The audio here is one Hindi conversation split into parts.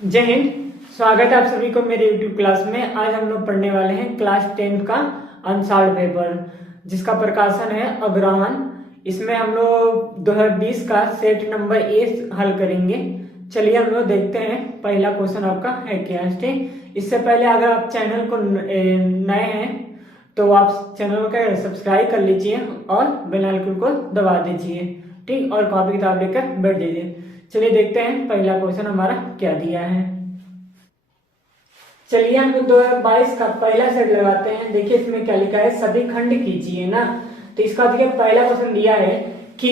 जय हिंद। स्वागत है आप सभी को मेरे YouTube क्लास में। आज हम लोग पढ़ने वाले हैं क्लास 10 का अनसॉल्व पेपर, जिसका प्रकाशन है अग्रहण। इसमें हम लोग 2020 का सेट नंबर ए हल करेंगे। चलिए हम लोग देखते हैं पहला क्वेश्चन आपका है क्या है। ठीक, इससे पहले अगर आप चैनल को नए हैं तो आप चैनल को सब्सक्राइब कर लीजिए और बेल आइकन को दबा दीजिए। ठीक, और कॉपी किताब लेकर बैठ जाइए। चलिए देखते हैं पहला क्वेश्चन हमारा क्या दिया है। चलिए हम 2022 का पहला सेट लगाते हैं। देखिए इसमें क्या लिखा है, सभी खंड कीजिए ना। तो इसका देखिए पहला क्वेश्चन दिया है कि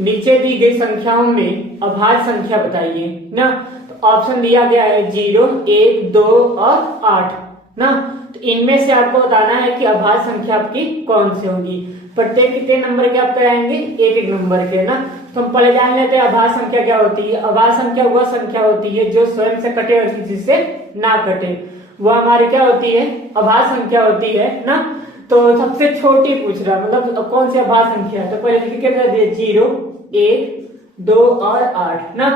नीचे दी गई संख्याओं में अभाज्य संख्या बताइए ना। तो ऑप्शन दिया गया है 0, 1, 2 और 8 ना। तो इनमें से आपको बताना है कि अभाज्य संख्या आपकी कौन सी होगी। प्रत्येक कितने नंबर के आप कराएंगे, एक एक नंबर के ना। तो हम पहले जान लेते हैं अभाज्य संख्या क्या होती है। अभाज्य संख्या वह संख्या होती है जो स्वयं से कटे और किसी से ना कटे, वह हमारी क्या होती है, अभाज्य संख्या होती है ना। तो सबसे छोटी पूछ रहा है, मतलब कौन सी अभाज्य संख्या है। तो पहले देखिए कितना दिया, 0, 1, 2 और 8 ना।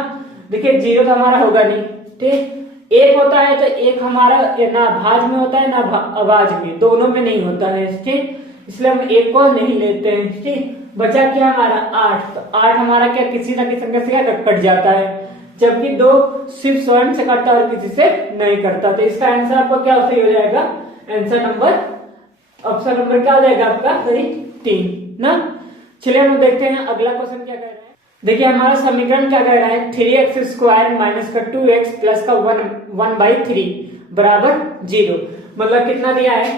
देखिए 0 तो हमारा होगा नहीं, ठीक। 1 होता है तो 1 हमारा ना भाज्य में होता है ना अभाज्य में, दोनों में नहीं होता है, ठीक। इसलिए हम 1 को नहीं लेते हैं, ठीक। बचा क्या हमारा 8। तो 8 हमारा क्या किसी ना किसी संख्या से क्या कट जाता है, जबकि 2 सिर्फ स्वयं से कटता है और किसी से नहीं करता। तो इसका आंसर आपका क्या सही हो जाएगा, आंसर नंबर, ऑप्शन नंबर क्या हो जाएगा आपका सही 3 ना। चलिए हम देखते हैं अगला क्वेश्चन क्या कह रहे हैं। देखिए हमारा समीकरण क्या कह रहा है, 3x स्क्वायर माइनस का 2x प्लस का 1/3 बराबर 0। मतलब कितना दिया है,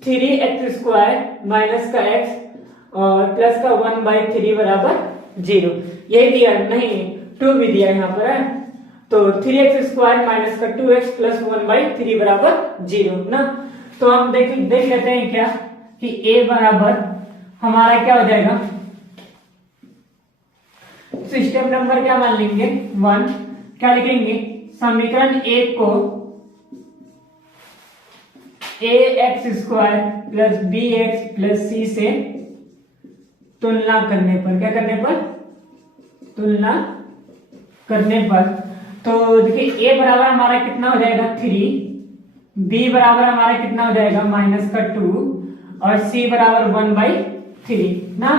3x स्क्वायर माइनस का x और प्लस का 1/3 बराबर 0। यही दिया नहीं, 2 भी दिया यहाँ पर है। तो 3x स्क्वायर माइनस का 2x प्लस 1/3 बराबर 0 ना। तो हम देख लेते हैं क्या कि a बराबर हमारा क्या हो जाएगा, स्टेप नंबर क्या मान लेंगे 1। क्या लिखेंगे, समीकरण 1 को ax square plus bx plus c से तुलना करने पर, क्या करने पर, तुलना करने पर। तो देखिए a बराबर हमारा कितना हो जाएगा 3, b बराबर हमारा कितना हो जाएगा -2 और c बराबर 1/3 ना।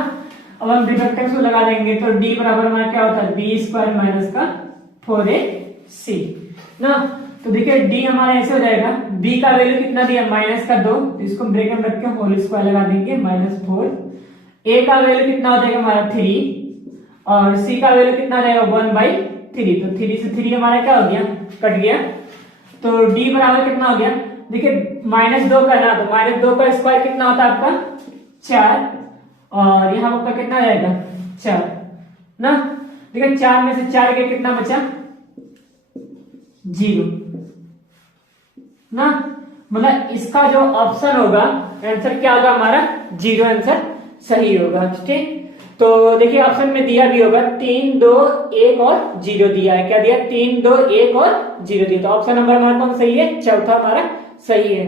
अब हम डिडक्टिव को लगा लेंगे तो d बराबर हमारा क्या होता है, b स्क्वायर माइनस का 4ac ना। तो देखिए d हमारा ऐसे हो जाएगा, b का वैल्यू कितना दिया -2, तो इसको ब्रैकेट में रख के होल स्क्वायर लगा देंगे -4। a का वैल्यू कितना हो जाएगा हमारा 3 और c का वैल्यू कितना रहेगा 1/3। तो 3 से 3 हमारा क्या हो गया, कट गया। तो d बराबर कितना हो गया, देखिए -2 का ना, तो -2 का स्क्वायर कितना होता है आपका 4 और यहाँ आपका कितना रहेगा 4 ना। देखिए 4 में से 4 के कितना बचा 0 ना। मतलब इसका जो ऑप्शन होगा आंसर क्या होगा हमारा 0 आंसर सही होगा, ठीक। तो देखिए ऑप्शन में दिया भी होगा 3, 2, 1 और 0 दिया है। क्या दिया, 3, 2, 1 और 0 दिया। तो ऑप्शन नंबर हमारा कौन सही है, चौथा हमारा सही है।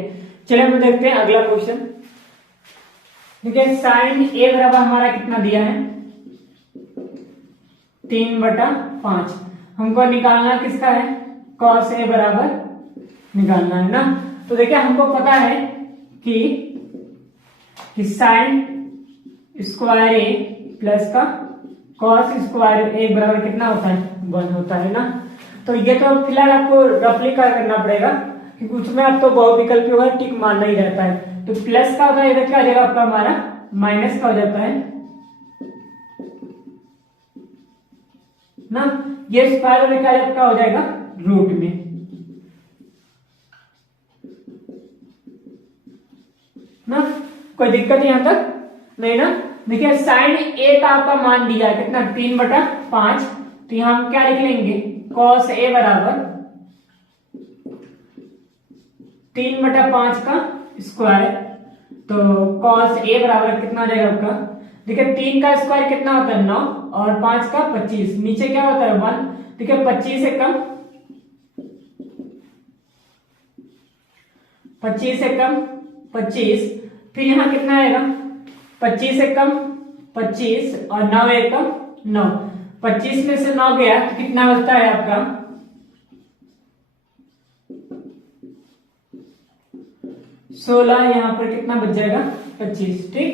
चलिए हम देखते हैं अगला क्वेश्चन। देखिए साइन a बराबर हमारा कितना दिया है 3/5। हमको निकालना किसका है, cos a बराबर निकालना है ना। तो देखिए हमको पता है कि साइन स्क्वायर a प्लस का cos स्क्वायर a बराबर कितना होता है 1 होता है ना। तो ये तो फिलहाल आपको रफली करना पड़ेगा क्योंकि उसमें आप तो बहुविकल्पी होगा, टिक मारना ही रहता है। तो प्लस का होता है, इधर क्या हो जाएगा आपका हमारा माइनस का हो जाता है ना। ये स्क्वायर में क्या हो जाएगा रूट में ना। कोई दिक्कत यहां तक नहीं ना। देखिए साइन a का आपका मान दिया है कितना 3/5। तो यहां हम क्या लिख लेंगे, cos a बराबर 3/5 का स्क्वायर। तो cos a बराबर कितना हो जाएगा आपका, देखिए 3 का स्क्वायर कितना होता है 9 और 5 का 25, नीचे क्या होता है 1। देखिए 25 से कम 25, फिर यहाँ कितना आएगा 25 से कम 25 और 9 एकम 9। 25 में से 9 गया तो कितना बचता है आपका 16, यहाँ पर कितना बच जाएगा 25। ठीक,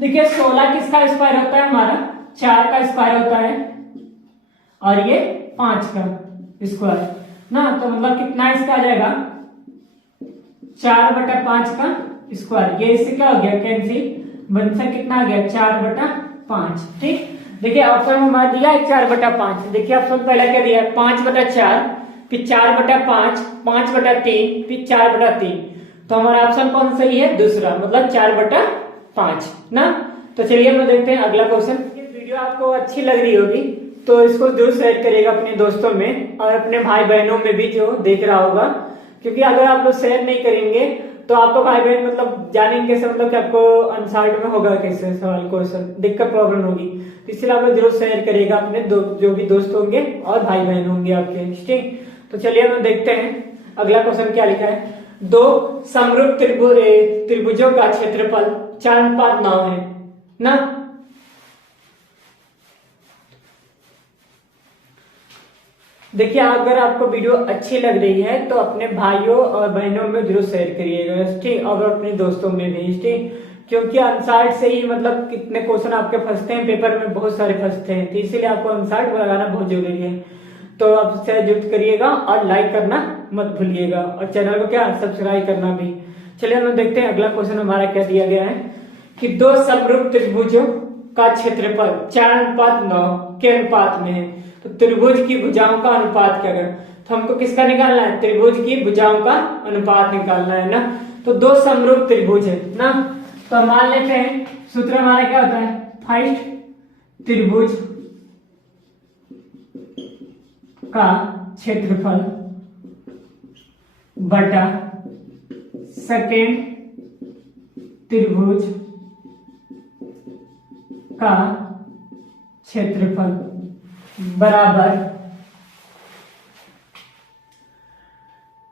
देखिए 16 किसका स्क्वायर होता है, हमारा 4 का स्क्वायर होता है, और ये 5 का स्क्वायर ना, तो मतलब कितना इसका आ जाएगा 4/5 का स्क्वायर। ये इससे क्या हो गया कैंसिल, बंसर कितना आ गया 4/5। ठीक, देखिए ऑप्शन में हमारा दिया है 4/5। देखिए ऑप्शन पहला क्या दिया है 5/4, फिर 4/5, 5/3, फिर 4/3। तो हमारा ऑप्शन कौन सही है, दूसरा, मतलब 4/5 ना। तो चलिए हम देखते हैं अगला क्वेश्चन। वीडियो आपको अच्छी लग रही होगी तो इसको जरूर शेयर करिएगा अपने दोस्तों में और अपने भाई बहनों में भी जो देख रहा होगा, क्योंकि अगर आप लोग शेयर नहीं करेंगे तो आपको भाई बहन मतलब जानेंगे कैसे, मतलब कि आपको अनसाइड में होगा कैसे सवाल क्वेश्चन, दिक्कत प्रॉब्लम होगी। इसलिए आप लोग जरूर शेयर करिएगा अपने जो भी दोस्त होंगे और भाई बहन होंगे आपके। ठीक, तो चलिए हम देखते हैं अगला क्वेश्चन क्या लिखा है। दो समरूप त्रिभुजों का क्षेत्रफल 4:9 है ना। देखिए अगर आपको वीडियो अच्छी लग रही है तो अपने भाइयों और बहनों में जरूर शेयर करिएगा। ठीक, और अपने दोस्तों में भी। ठीक, क्योंकि अनसाइड से ही मतलब कितने क्वेश्चन आपके फंसते हैं, पेपर में बहुत सारे फंसते हैं, तो इसीलिए आपको अनसाइड लगाना बहुत जरूरी है। तो आप शेयर जरूर करिएगा और लाइक करना मत भूलिएगा, और चैनल को क्या सब्सक्राइब करना भी। चलिए हम देखते हैं अगला क्वेश्चन हमारा क्या दिया गया है कि दो समरूप त्रिभुजों का क्षेत्रफल 4:9 के अनुपात में है। तो त्रिभुज की भुजाओं का अनुपात क्या करें, तो हमको किसका निकालना है, त्रिभुज की भुजाओं का अनुपात निकालना है ना। तो दो समरूप त्रिभुज है ना, तो मान लेते हैं सूत्र हमारा क्या होता है, फर्स्ट त्रिभुज का क्षेत्रफल बटा सेकेंड त्रिभुज का क्षेत्रफल बराबर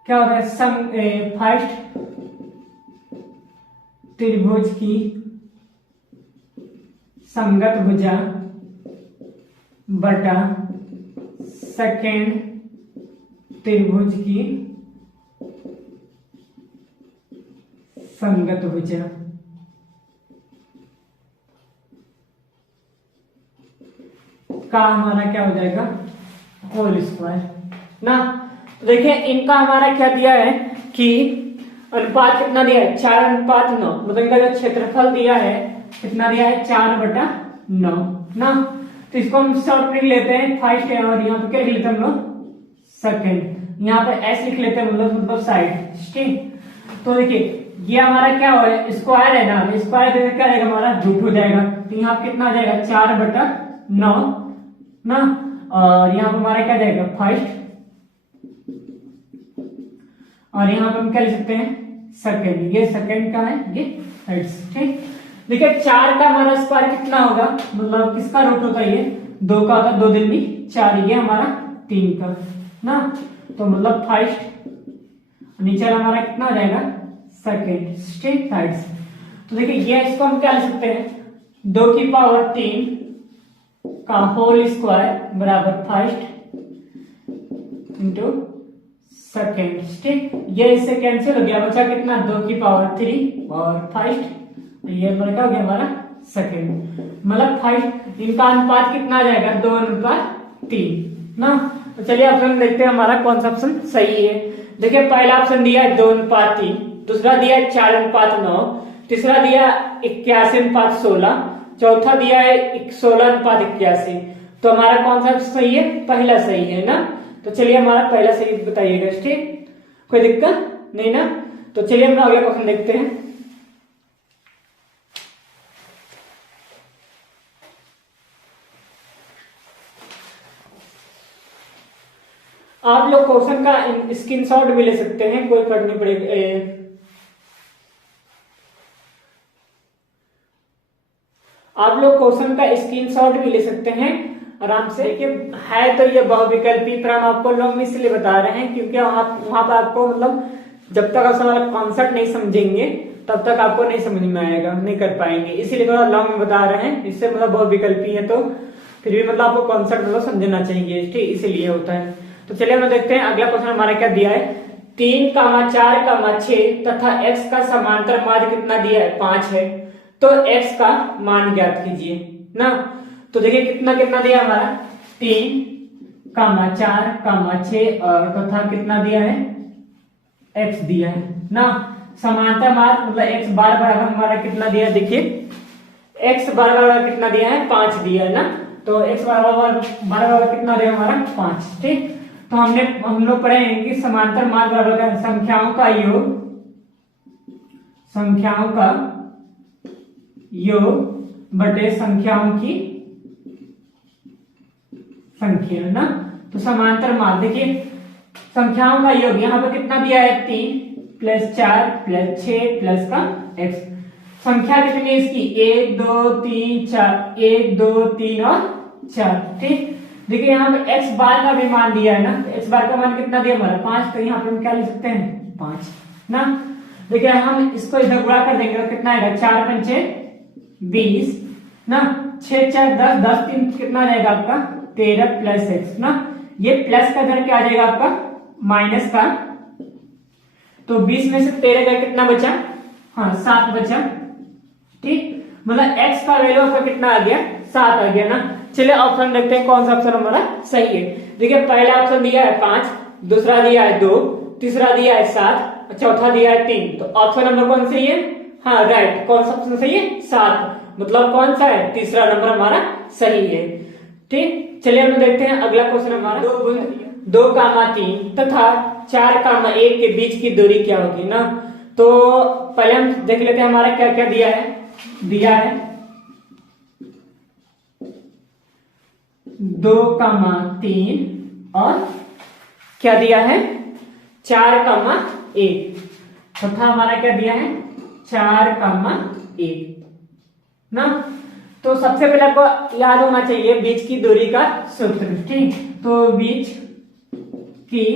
क्या होता है, फर्स्ट त्रिभुज की संगत भुजा बटा सेकेंड त्रिभुज की संगत भुजा का हमारा क्या हो जाएगा, होल स्क्वायर ना। तो देखिए इनका हमारा क्या दिया है कि अनुपात कितना दिया है, 4:9, मतलब इनका जो क्षेत्रफल दिया है कितना दिया है, 4/9 ना। तो इसको हम शॉर्ट लिख लेते हैं फर्स्ट है, और यहाँ पे क्या लिख लेते हैं हम लोग, सेकेंड। यहाँ पे ऐसे लिख लेते हैं, मतलब साइड। ठीक, तो देखिए ये हमारा क्या हो स्क्वायर है ना, स्क्वायर क्या रहेगा हमारा, रूट हो जाएगा। तो यहाँ पे कितना आ जाएगा 4/9 ना, और यहाँ पे हमारा क्या जाएगा फर्स्ट, और यहाँ पे हम क्या लिख सकते हैं सेकेंड। ये सेकेंड का है, ये थर्ड। ठीक, देखिए 4 का हमारा स्क्वायर कितना होगा, मतलब किसका रूट होता है, ये 2 का होता है, 2 दूनी 4, ये हमारा 3 का ना। तो मतलब फर्स्ट, नीचे हमारा कितना आ जाएगा सेकेंड। ठीक, थर्ड। तो देखिए ये इसको हम क्या लिख सकते हैं, 2 की पावर 3 का होल स्क्वायर बराबर फर्स्ट इंटू सेकेंड। ठीक, ये इससे कैंसिल हो गया, बचा कितना 2 की पावर 3 और फर्स्ट, ये बड़ा हो गया हमारा सेकेंड, मतलब फर्स्ट। इनका अनुपात कितना आ जाएगा 2:3 ना। तो चलिए ऑप्शन देखते हैं हमारा कौन सा ऑप्शन सही है। देखिए पहला ऑप्शन दिया है 2:3, दूसरा दिया है 4:9, तीसरा दिया 81:16, चौथा दिया है 16:81। तो हमारा कौन सा सही है, पहला सही है ना। तो चलिए हमारा पहला सही बताइएगा। ठीक, कोई दिक्कत नहीं ना। तो चलिए हम अगला क्वेश्चन देखते हैं। आप लोग क्वेश्चन का स्क्रीनशॉट भी ले सकते हैं, कोई फर्क नहीं पड़ेगा। आप लोग क्वेश्चन का स्क्रीनशॉट भी ले सकते हैं आराम से, कि है तो ये बहुविकल्पी, पर हम आपको लॉन्ग में इसलिए बता रहे हैं क्योंकि वहां पर आपको मतलब जब तक आप हमारा कॉन्सेप्ट नहीं समझेंगे तब तक आपको नहीं समझ में आएगा, नहीं कर पाएंगे, इसीलिए थोड़ा लॉन्ग में बता रहे हैं। इससे मतलब बहुविकल्पी है तो फिर भी मतलब आपको कॉन्सेप्ट मतलब समझना चाहिए। ठीक, इसीलिए होता है। तो चलिए हम देखते हैं अगला क्वेश्चन हमारा क्या दिया है 3,4,6 तथा x का समांतर माध्य कितना दिया है 5 है। तो x का मान ज्ञात कीजिए ना। तो देखिए कितना कितना दिया हमारा 3,4,6 और तथा कितना दिया है x दिया है ना। समांतर माध्य मतलब x बार बराबर हमारा कितना दिया है, देखिए x बार बराबर कितना दिया है 5 दिया है ना। तो x बराबर कितना दिया हमारा 5। ठीक, तो हम लोग पढ़ेंगे कि समांतर माध्य बराबर का संख्याओं का योग बटे संख्याओं की संख्या ना। तो समांतर माध्य देखिए संख्याओं का योग यहाँ पे कितना दिया है 3 + 4 + 6 प्लस का x। संख्या कितनी है इसकी 1 2 3 4, 1 2 3 और 4। ठीक, देखिए यहाँ पे x बार का भी मान दिया है ना। तो x बार का मान कितना दिया हमारा 5। तो यहाँ पे हम क्या लिख सकते हैं 5 ना। देखिए हम इसको इधर गुणा कर देंगे तो कितना आएगा 4 पंचे 20 ना, 6 4 10, 10 3 कितना रहेगा आपका 13 प्लस x ना। ये प्लस का इधर क्या आ जाएगा आपका माइनस का। तो 20 में से 13 का कितना बचा, हाँ 7 बचा। ठीक, मतलब x का वैल्यू आपका कितना आ गया 7 आ गया ना। चलिए ऑप्शन देखते हैं कौन सा ऑप्शन हमारा सही है। देखिए पहला ऑप्शन दिया है 5, दूसरा दिया है 2, तीसरा दिया है 7, चौथा दिया है 3। तो ऑप्शन नंबर कौन सही है, हाँ राइट, कौन सा ऑप्शन सही है 7, मतलब कौन सा है तीसरा नंबर हमारा सही है। ठीक, चलिए हम देखते हैं अगला क्वेश्चन हमारा 2,3 तथा 4,1 के बीच की दूरी क्या होगी ना। तो पहले हम देख लेते हैं हमारा क्या क्या दिया है 2,3 और क्या दिया है 4,1 तथा हमारा क्या दिया है 4,1 ना। तो सबसे पहले आपको याद होना चाहिए बीच की दूरी का सूत्र। ठीक, तो बीच की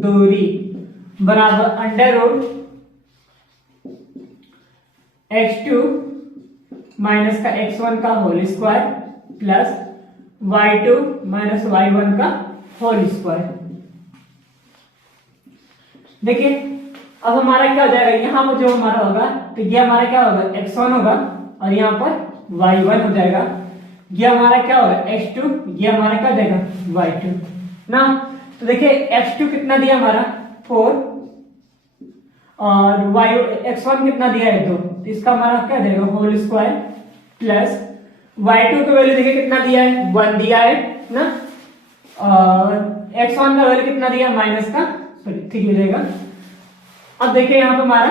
दूरी बराबर अंडर x2 माइनस का x1 का whole square plus y2 minus y1 का होल स्क्वायर। देखिए अब हमारा क्या हो जाएगा, यहाँ पर जो हमारा होगा तो ये हमारा क्या होगा x1 होगा और यहाँ पर y1 हो जाएगा। ये हमारा क्या होगा x2, ये हमारा क्या हो जाएगा y2 ना। तो देखिए x2 कितना दिया हमारा 4 और x1 कितना दिया है 2। तो इसका हमारा क्या देगा होल स्क्वायर प्लस y2 का वैल्यू देखिए कितना दिया है 1 दिया है ना। और x1 का वैल्यू कितना दिया माइनस का, सॉरी 3 हो जाएगा। अब देखिए यहाँ पे हमारा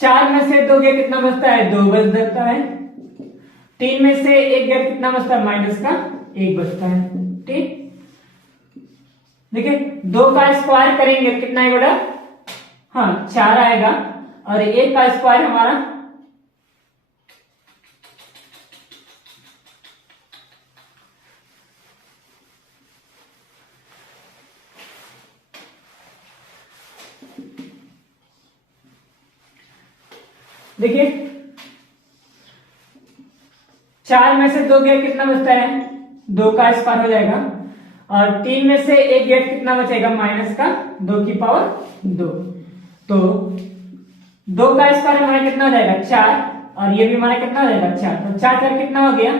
4 में से 2 गया कितना बचता है 2 बच जाता है। 3 में से 1 गया कितना बचता है माइनस का 1 बचता है। ठीक, देखिए 2 का स्क्वायर करेंगे कितना आएगा, हाँ 4 आएगा और 1 का स्क्वायर हमारा देखिए 4 में से 2 गया कितना बचता है 2 का स्क्वायर हो जाएगा और 3 में से 1 गेट कितना बचेगा माइनस का 2 की पावर 2। तो 2 का स्क्वायर हमारा कितना हो जाएगा 4 और ये भी हमारा कितना हो जाएगा 4। तो 4 4 कितना हो गया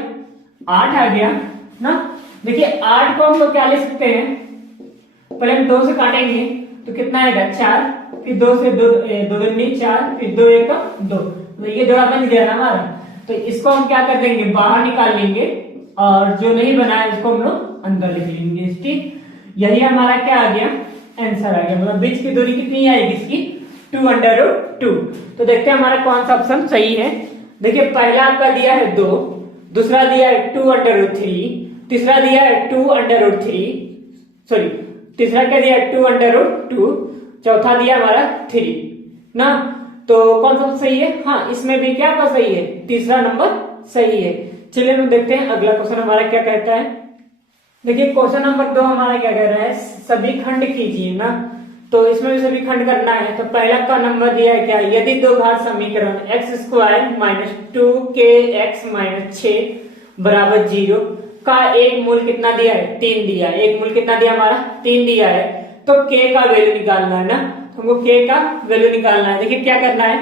8 आ गया ना। देखिए 8 को हम लोग क्या ले सकते हैं, पहले हम 2 से काटेंगे तो कितना आएगा 4, फिर 2 से 2 दूनी 4, फिर 2 1 2। तो ये जोड़ा बन गया ना हमारा। तो इसको हम क्या कर देंगे बाहर निकाल लेंगे और जो नहीं बना है उसको हम लोग अंदर लिख लेंगे। ठीक, यही हमारा क्या आ गया आंसर आ गया। मतलब बीच की दूरी कितनी आएगी इसकी 2√2। तो देखते हैं हमारा कौन सा ऑप्शन सही है। देखिए पहला आपका दिया है 2, दूसरा दिया है 2√3, तीसरा दिया है 2√3, सॉरी तीसरा क्या दिया है 2√2, चौथा दिया हमारा 3 ना। तो कौन सा सही है, हाँ इसमें भी क्या का सही है तीसरा नंबर सही है। चलिए हम देखते हैं अगला क्वेश्चन हमारा क्या कहता है। देखिए क्वेश्चन नंबर 2 हमारा क्या कह रहा है सभी खंड कीजिए ना। तो इसमें भी सभी खंड करना है। तो पहला का नंबर दिया है क्या, यदि दो घात समीकरण x² माइनस 2kx माइनस 6 बराबर 0 का एक मूल कितना दिया है 3 दिया है। एक मूल कितना दिया हमारा 3 दिया है। तो k का वैल्यू निकालना है ना, तो हमको k का वैल्यू निकालना है। देखिए क्या करना है,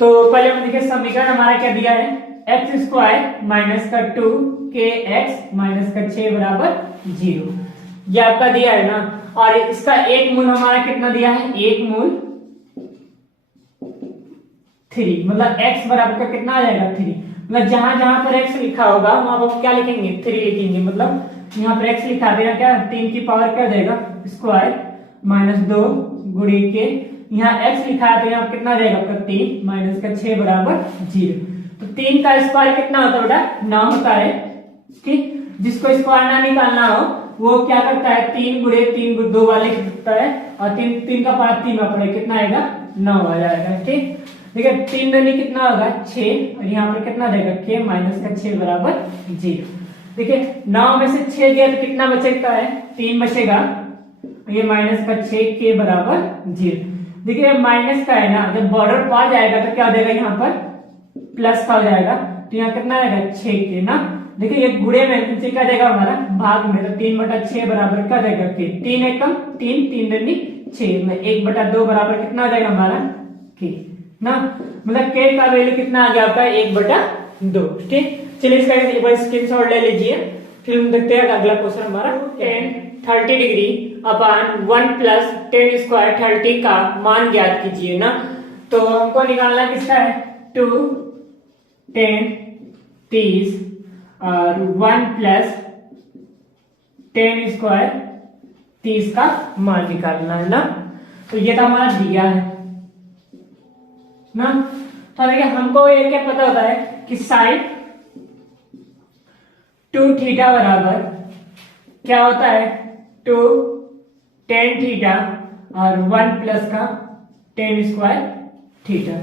तो पहले हम देखिए समीकरण हमारा क्या दिया है, एक्स स्क्वायर माइनस का 2kx माइनस का 6 बराबर 0, ये आपका दिया है ना। और इसका एक मूल हमारा कितना दिया है, एक मूल 3, मतलब x बराबर का कितना आ जाएगा 3, मतलब जहां जहां पर x लिखा होगा वहां पर क्या लिखेंगे 3 लिखेंगे, मतलब यहाँ पर x लिखा देगा क्या 3 की पावर क्या देगा स्क्वायर माइनस 2 गुणे के, यहाँ x लिखा है तो यहाँ कितना देगा आपका 3 माइनस का 6 बराबर 0। तो 3 का स्क्वायर कितना होता है बेटा 9 होता है, ठीक। जिसको स्क्वायर ना निकालना हो वो क्या करता है 3 गुणे 3 2 वाले करता है, और 3 का पावर 3 में पड़े कितना आएगा 9 आ जाएगा, ठीक। देखिए 3 दूनी कितना होगा 6, और यहाँ पर कितना देगा k माइनस का 6 बराबर 0। देखिए 9 में से 6 गया तो कितना बचेगा है 3 बचेगा, ये माइनस का 6k बराबर 0। देखिए माइनस का है ना, जब बॉर्डर पार जाएगा तो क्या हो जाएगा यहाँ पर प्लस का हो जाएगा, तो यहाँ कितना आएगा 6k ना। देखिए ये गुणे में नीचे क्या देगा हमारा भाग में, तो 3/6 बराबर क्या देगा k, 3 एकम 3 3 दूनी 6 में 1/2 बराबर कितना आ जाएगा हमारा k ना, मतलब k का वैल्यू कितना आ गया आपका 1/2, ठीक। चलिए इसका एक बार स्क्रीनशॉट ले लीजिए, फिर हम देखते हैं अगला क्वेश्चन हमारा। 10 30 डिग्री अपान 1 प्लस 10 स्क्वायर 30 का मान ज्ञात कीजिए ना। तो हमको निकालना किसका है 2 10 30 और 1 प्लस 10 स्क्वायर 30 का मान निकालना है ना। तो ये तो हमारा दिया है ना। तो देखिए हमको ये क्या पता होता है कि साइन 2 थीटा बराबर क्या होता है 2 10 थीटा और 1 प्लस का 10 स्क्वायर थीटा,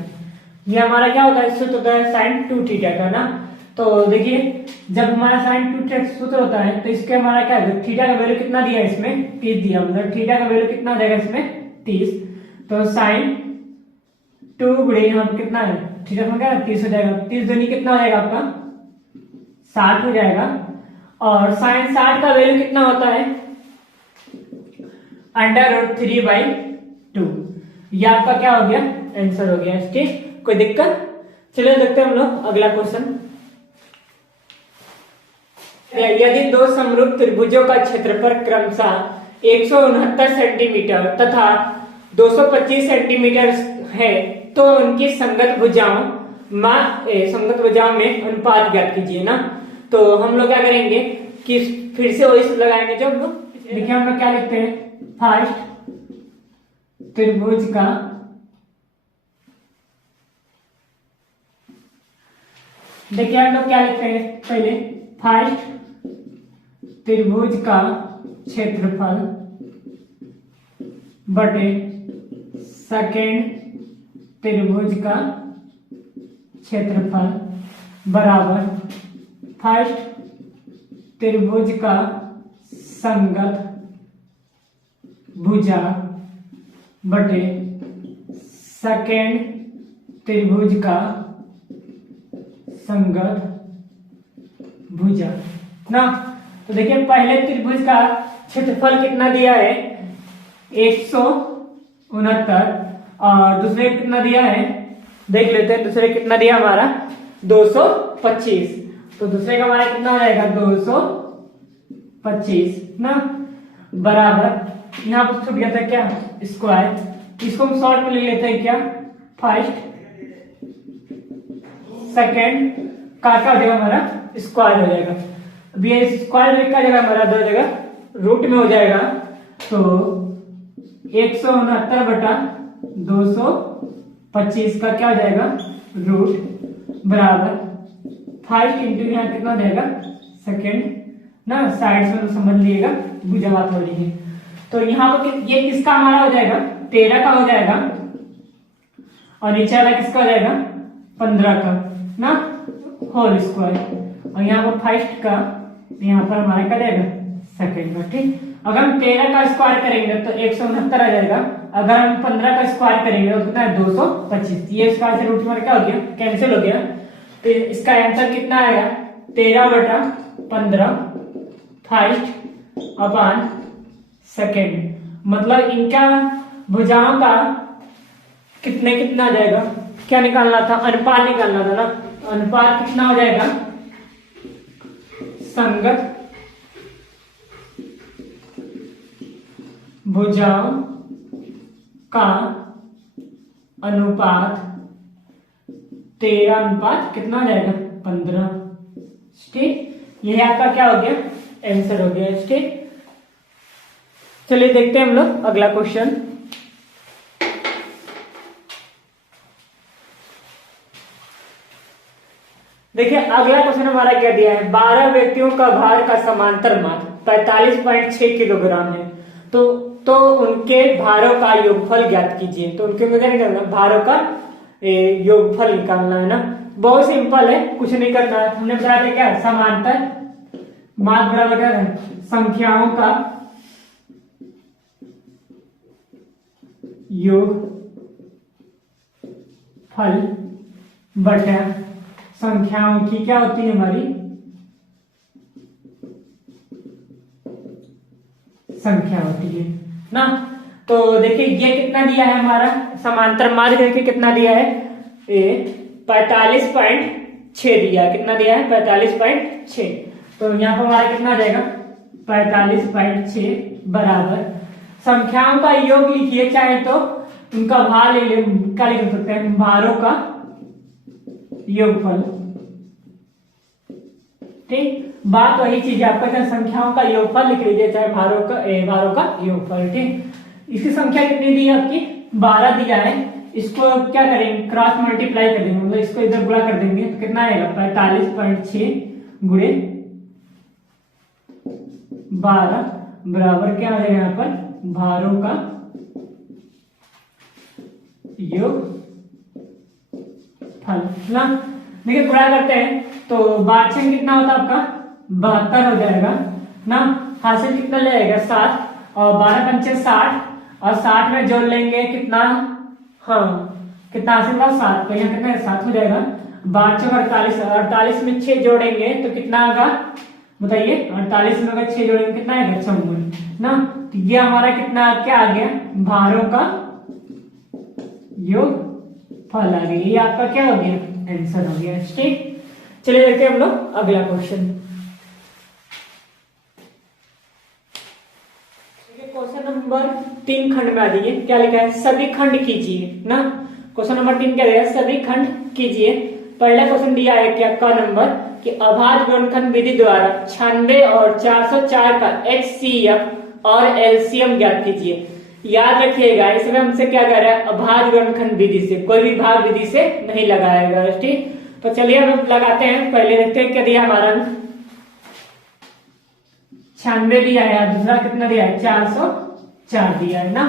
ये हमारा क्या होता है सूत्र होता है साइन 2 थीटा का ना। तो देखिए जब हमारा साइन 2 थीटा सूत्र होता है तो इसके हमारा क्या है थीटा का वैल्यू कितना दिया इसमें 30 दिया, मतलब थीटा का वैल्यू कितना देगा इसमें 30, तो साइन 2 गुणे यहाँ पे कितना है थीटा में क्या 30 हो जाएगा, 30 दूनी कितना हो जाएगा आपका 60 हो जाएगा, और साइन 60 का वैल्यू कितना होता है √3/2, ये आपका क्या हो गया आंसर हो गया, ठीक। कोई दिक्कत, चलिए देखते हैं हम लोग अगला क्वेश्चन। यदि दो समरूप त्रिभुजों का क्षेत्रफल क्रमशः 169 सेंटीमीटर तथा 225 सेंटीमीटर है तो उनकी संगत भुजाओं में अनुपात ज्ञात कीजिए ना। तो हम लोग क्या करेंगे कि फिर से वही सूत्र लगाएंगे जो हम लोग देखिए, हम लोग क्या लिखते हैं फर्स्ट त्रिभुज का देखिए हम लोग क्या लिखते हैं पहले फर्स्ट त्रिभुज का क्षेत्रफल बटे सेकेंड त्रिभुज का क्षेत्रफल बराबर फर्स्ट त्रिभुज का संगत भुजा बटे सेकेंड त्रिभुज का संगत भुजा ना। तो देखिए पहले त्रिभुज का क्षेत्रफल कितना दिया है 169 और दूसरे कितना दिया है देख लेते हैं, दूसरे कितना दिया हमारा 225, तो दूसरे का हमारा कितना हो जाएगा 225 ना बराबर यहाँ पर छूट गया था क्या स्क्वायर, इसको हम शॉर्ट में ले लेते हैं क्या फर्स्ट सेकेंड का क्या हो जाएगा हमारा स्क्वायर हो जाएगा। अब ये स्क्वायर का जगह हमारा दो जगह रूट में हो जाएगा, तो 169/225 का क्या हो जाएगा रूट बराबर फर्स्ट इंटू यहाँ कितना हो जाएगा सेकेंड ना, साइड से समझ लीजिएगा भुजा बात हो रही है। तो यहाँ पर ये किसका हमारा हो जाएगा 13 का हो जाएगा, और नीचे वाला किसका हो जाएगा 15 का ना होल स्क्वायर, और यहाँ पर फर्स्ट का यहाँ पर हमारा क्या जाएगा सेकेंड का, ठीक। अगर हम 13 का स्क्वायर करेंगे तो 169 आ जाएगा, अगर हम 15 का स्क्वायर करेंगे तो कितना है 225, ये स्क्वायर से रूट हमारा क्या हो गया कैंसिल हो गया, तो इसका आंसर कितना आएगा 13/15 फर्स्ट अपॉन सेकेंड, मतलब इनका भुजाओं का कितना आ जाएगा, क्या निकालना था, अनुपात निकालना था ना। अनुपात कितना हो जाएगा, संगत भुजाओं का अनुपात 13 अनुपात कितना हो जाएगा, 15। ठीक, यही आपका क्या हो गया, आंसर हो गया। ठीक, चलिए देखते हैं हम लोग अगला क्वेश्चन। देखिए अगला क्वेश्चन हमारा क्या दिया है, 12 व्यक्तियों का भार का समांतर माध्य 45.6 किलोग्राम है, तो उनके भारों का योगफल ज्ञात कीजिए। तो उनके क्या निकालना, भारों का योगफल निकालना है ना। बहुत सिंपल है, कुछ नहीं करना है, हमने बताया था क्या, समांतर माध्य बराबर क्या है, संख्याओं का योगफल बटा संख्याओं की क्या होती है हमारी संख्या होती है ना। तो देखिए ये कितना दिया है हमारा समांतर माध्य, देखिए कितना दिया है, 45.6 दिया है, कितना दिया है 45.6। तो यहाँ पर हमारा कितना आ जाएगा 45.6 बराबर संख्याओं का योग लिखिए, चाहे तो उनका भार ले क्या लिख सकते हैं, भारों का योगफल। ठीक, बात वही चीज है, आपका चाहे संख्याओं का योगफल लिख लीजिए, चाहे भारों का योगफल। ठीक, इसकी संख्या कितनी दी है आपकी, 12 दिया है, इसको क्या करेंगे, क्रॉस मल्टीप्लाई कर देंगे, मतलब इसको इधर गुणा कर देंगे तो कितना आएगा 45.6 गुणे 12 बराबर क्या आ जाएगा यहाँ पर, भारों का योगफल ना। देखिए गुणा करते हैं तो 12 कितना होता है आपका 72 हो जाएगा ना, हासिल कितना लेगा 7, और 12 पंचे 60, और 60 में जोड़ लेंगे कितना, हाँ कितना हासिल हुआ 7, तो यहाँ कितना 7 हो जाएगा, 12 48, 48 में 6 जोड़ेंगे तो कितना आएगा बताइए, 48 में अगर 6 जोड़ेंगे कितना आएगा 54 ना। तो ये हमारा कितना क्या आ गया, भारों का योगफल आ गया, ये आपका क्या हो गया, आंसर हो गया। ठीक, चलिए देखते हैं हम लोग अगला क्वेश्चन। क्वेश्चन नंबर 3 खंड में आ जाइए, क्या लिखा है, सभी खंड कीजिए ना। क्वेश्चन नंबर 3 क्या दिया है, सभी खंड कीजिए। पहला क्वेश्चन दिया है क्या का नंबर कि अभाज्य गुणनखंड विधि द्वारा 96 और 404 का HCF और LCM ज्ञात कीजिए। याद रखिएगा इसमें हमसे क्या कह रहा है, अभाज्य गुणनखंड विधि से, कोई भी भाग विधि से नहीं लगाएगा। ठीक, तो चलिए हम लगाते हैं, पहले देखते हैं क्या दिया हमारा, 96 दिया है, दूसरा कितना दिया है 404 दिया है ना।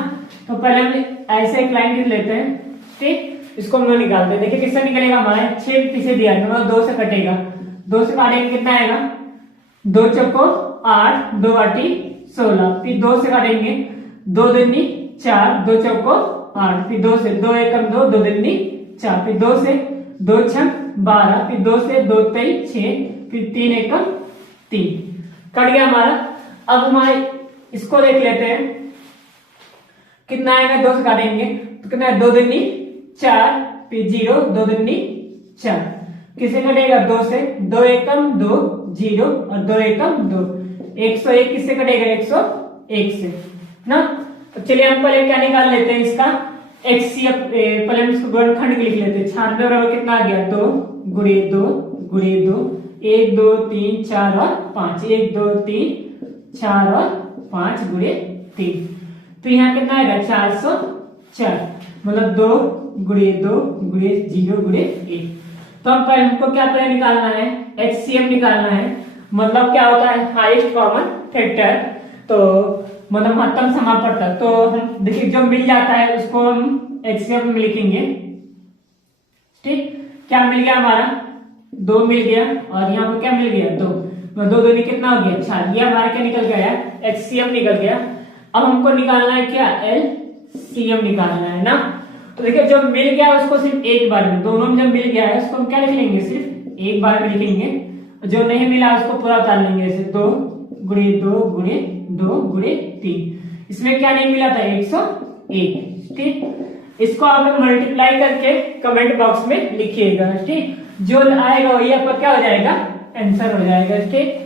तो पहले हम ऐसे एक लाइन लिख लेते हैं। ठीक, इसको हम लोग निकालते हैं, देखिए किससे निकलेगा हमारा, 6 पीछे दिया है, मतलब 2 से कटेगा, 2 से काटेंगे कितना आएगा, 2 चौको 8, 2 आठी 16, फिर 2 से काटेंगे 2 दूनी 4, 2 चौको 8, फिर 2 से 2 एकम 2, 2 दूनी 4, फिर 2 से 2 छक 12, फिर 2 से 2 तेई 6, फिर 3 एकम 3, कट गया हमारा। अब हमारे इसको देख लेते हैं कितना आएगा, 2 से काटेंगे तो कितना है, 2 दूनी 4, फिर 0, 2 दूनी 4, किसे कटेगा 2 से, 2 एकम 2 0 और 2 एकम 2, 101 किससे कटेगा 101 से ना। तो चलिए हम पहले क्या निकाल लेते हैं इसका HCF, पहले हम इसको गुणनखंड लिख लेते हैं। 96 बराबर कितना आ गया, 2 गुणे 2 गुणे 2, 1 2 3 4 और 5, 1 2 3 4 और 5 गुणे 3, तो यहाँ कितना आएगा 404, मतलब 2 गुणे 2 गुणे 0 गुणे 1। तो हम पहले हमको क्या पहले निकालना है, HCF निकालना है, मतलब क्या होता है हाईएस्ट कॉमन फैक्टर, तो मतलब महत्तम समापवर्तक। तो हम देखिए जो मिल जाता है उसको हम HCF में लिखेंगे। ठीक, क्या मिल गया हमारा 2 मिल गया, और यहाँ पर क्या मिल गया 2, 2 दूनी कितना हो गया 4, ये हमारा क्या निकल गया है HCF निकल गया। अब हमको निकालना है क्या LCM निकालना है ना। तो देखिए जो मिल गया उसको सिर्फ एक बार में, दोनों में जब मिल गया है उसको हम क्या लिख लेंगे, सिर्फ एक बार में लिखेंगे, जो नहीं मिला उसको पूरा उतार लेंगे, ऐसे 2 गुणे 2 गुणे 2 गुणे 3, इसमें क्या नहीं मिला था 101। ठीक, इसको आप मल्टीप्लाई करके कमेंट बॉक्स में लिखिएगा। ठीक, जो आएगा वही आपका क्या हो जाएगा, आंसर हो जाएगा। ठीक।